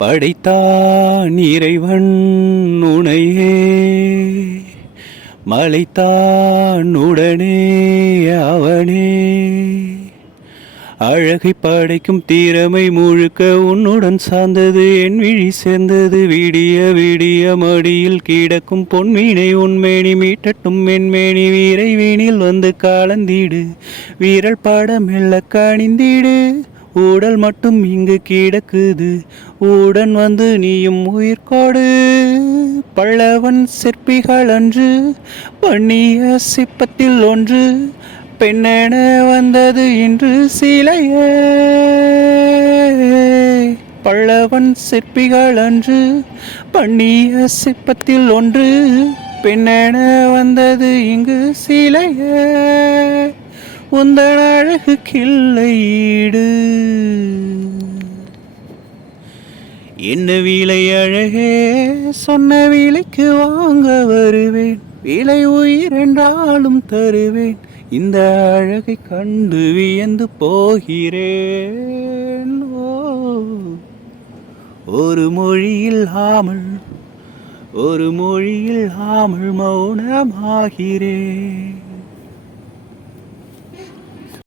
படைத்தான் இறைவன் உனையே, மலைத்தான் உடனே அவனே. அழகை படைக்கும் திறமை முழுக்க உன்னுடன் சார்ந்தது, என் விழி சேர்ந்தது. விடிய விடிய மடியில் கிடக்கும் பொன்மீனை உன்மேனி மீட்டட்டும் மென்மேனி. விரைவினில் வந்து காலந்தீடு, வீரல் பட மெல்ல கணிந்திடு. ஊடல் மட்டும் இங்கு கிடக்குது, உடன் வந்து நீயும் உயிர்கொடு. பல்லவன் சிற்பிகள் அன்று பண்ணிய சிற்பத்தில் ஒன்று, பெண்ணென வந்தது இன்று சிலையே. பல்லவன் சிற்பிகள் அன்று பண்ணிய சிற்பத்தில் ஒன்று, பெண்ணென வந்தது இங்கு சிலையே. உந்தன் அழகு கிள்ளையீடு, என்ன விலை அழகே, சொன்ன விலைக்கு வாங்க வருவேன். விலை உயிர் என்றாலும் தருவேன், இந்த அழகை கண்டு வியந்து போகிறேன். ஒரு மொழியில் ஆமல், ஒரு மொழியில் ஆமல் மௌனமாகிறேன்.